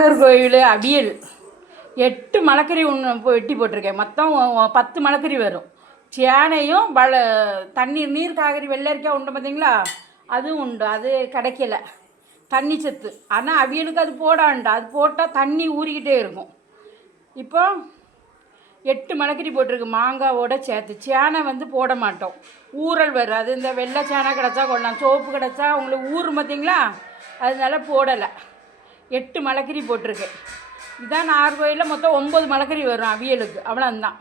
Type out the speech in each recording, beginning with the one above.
நாகர்கோவில் அவியல் 8 மலைக்கறி ஒன்று வெட்டி போட்டிருக்கேன். மொத்தம் 10 மலைக்கறி வரும். சேனையும் தண்ணீர் நீர் காய்கறி வெள்ளரிக்காய் உண்டு பார்த்தீங்களா, அதுவும் உண்டு. அது கிடைக்கல, தண்ணி சத்து. ஆனால் அவியலுக்கு அது போட வேண்டாம், அது போட்டால் தண்ணி ஊறிக்கிட்டே இருக்கும். இப்போ 8 மலைக்கறி போட்டிருக்கு மாங்காவோட சேர்த்து. சேனை போட மாட்டோம், ஊறல் வரும். அது இந்த வெள்ளை சேனை கிடச்சா கொள்ளலாம், சோப்பு கிடச்சா உங்களுக்கு ஊறும் பார்த்தீங்களா, அதனால போடலை. 8 மலைக்கறி போட்டிருக்கு. இதுதான் நாகர்கோவிலில் மொத்தம் 9 மலைக்கறி வரும் அவியலுக்கு. அவ்வளோந்தான்.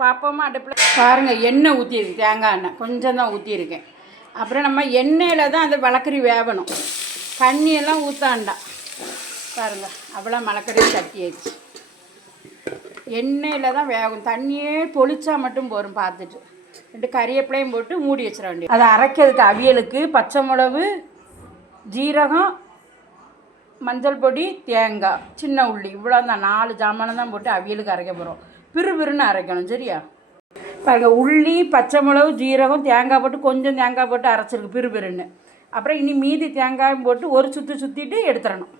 பாப்போமா அடுப்பில் பாருங்கள், எண்ணெய் ஊற்றிருக்கு, தேங்காய் எண்ணெய் கொஞ்சம் தான் ஊற்றிருக்கேன். அப்புறம் நம்ம எண்ணெயில் தான் அந்த மலைக்கறி வேகணும், தண்ணியெல்லாம் ஊற்றாண்டாம். பாருங்கள், அவ்வளோ மலைக்கறி சட்டியாச்சு. எண்ணெயில் தான் வேகும், தண்ணியே பொளிச்சா மட்டும் போகும். பார்த்துட்டு 2 கறிவேப்பிலையும் போட்டு மூடி வச்சிட வேண்டியது. அதை அரைக்கிறதுக்கு அவியலுக்கு பச்சை மிளகு, ஜீரகம், மஞ்சள் பொடி, தேங்காய், சின்ன உள்ளி, இவ்வளோ தான் 4 ஜாமானம் தான் போட்டு அவியலுக்கு அரைக்க போகிறோம். பிறுபிறுன்னு அரைக்கணும், சரியா? பாருங்கள், உள்ளி, பச்சை மிளகு, ஜீரகம், தேங்காய் போட்டு கொஞ்சம் தேங்காய் போட்டு அரைச்சிருக்கு பிறுபிறுன்னு. அப்புறம் இனி மீதி தேங்காயும் போட்டு ஒரு சுற்றிட்டு எடுத்துடணும்.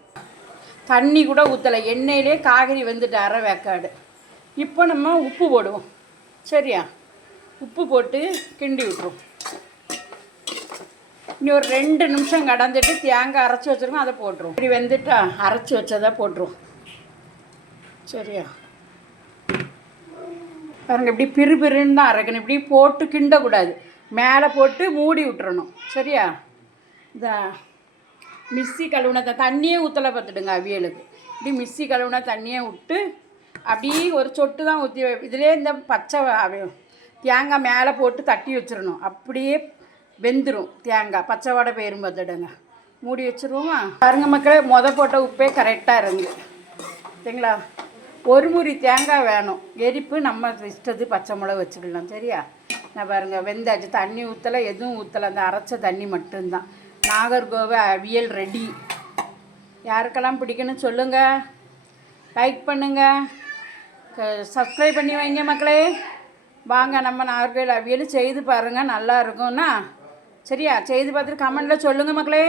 தண்ணி கூட ஊற்றலை, எண்ணெயிலே காய்கறி வந்துட்டு அரை வேக்காடு. இப்போ நம்ம உப்பு போடுவோம், சரியா? உப்பு போட்டு கிண்டி விட்டுருவோம். இனி ஒரு 2 நிமிஷம் கடந்துட்டு தேங்காய் அரைச்சி வச்சுருக்கோம், அதை போட்டுருவோம். இப்படி வெந்துட்டா அரைச்சி வச்சதை போட்டுருவோம், சரியா? பாருங்க, இப்படி பிறுபிறுன்னு தான் அரைக்கணும். இப்படி போட்டு கிண்டக்கூடாது, மேலே போட்டு மூடி விட்டுறணும், சரியா? இந்த மிக்ஸி கழுவுன தண்ணியே ஊற்றலை பார்த்துடுங்க அவியலுக்கு. இப்படி மிக்ஸி கழுவுன தண்ணியே விட்டு அப்படியே ஒரு சொட்டு தான் ஊற்றி, இதிலே இந்த பச்சை தேங்காய் மேலே போட்டு தட்டி வச்சிடணும். அப்படியே வெந்துடும் தேங்காய், பச்சை வடை போயிரும் பார்த்துடுங்க. மூடி வச்சுருவோமா? பாருங்க மக்களே, போட்ட உப்பே கரெக்டாக இருந்து, சரிங்களா? ஒரு முறி தேங்காய் வேணும், எரிப்பு நம்ம இஷ்டத்து பச்சை மிளகு வச்சுக்கலாம், சரியா? நான் பாருங்கள் வெந்தாச்சு, தண்ணி ஊற்றலை, எதுவும் ஊற்றலை, அந்த அரைச்ச தண்ணி மட்டும்தான். நாகர்கோவில் அவியல் ரெடி. யாருக்கெல்லாம் பிடிக்குன்னு சொல்லுங்கள், லைக் பண்ணுங்கள், சப்ஸ்கிரைப் பண்ணி வைங்க மக்களே. வாங்க நம்ம நாகர்கோவில் அவியல் செய்து பாருங்கள், நல்லா இருக்கும்னா, சரியா? செய்து பார்த்துட்டு கமெண்டில் சொல்லுங்கள் மக்களே.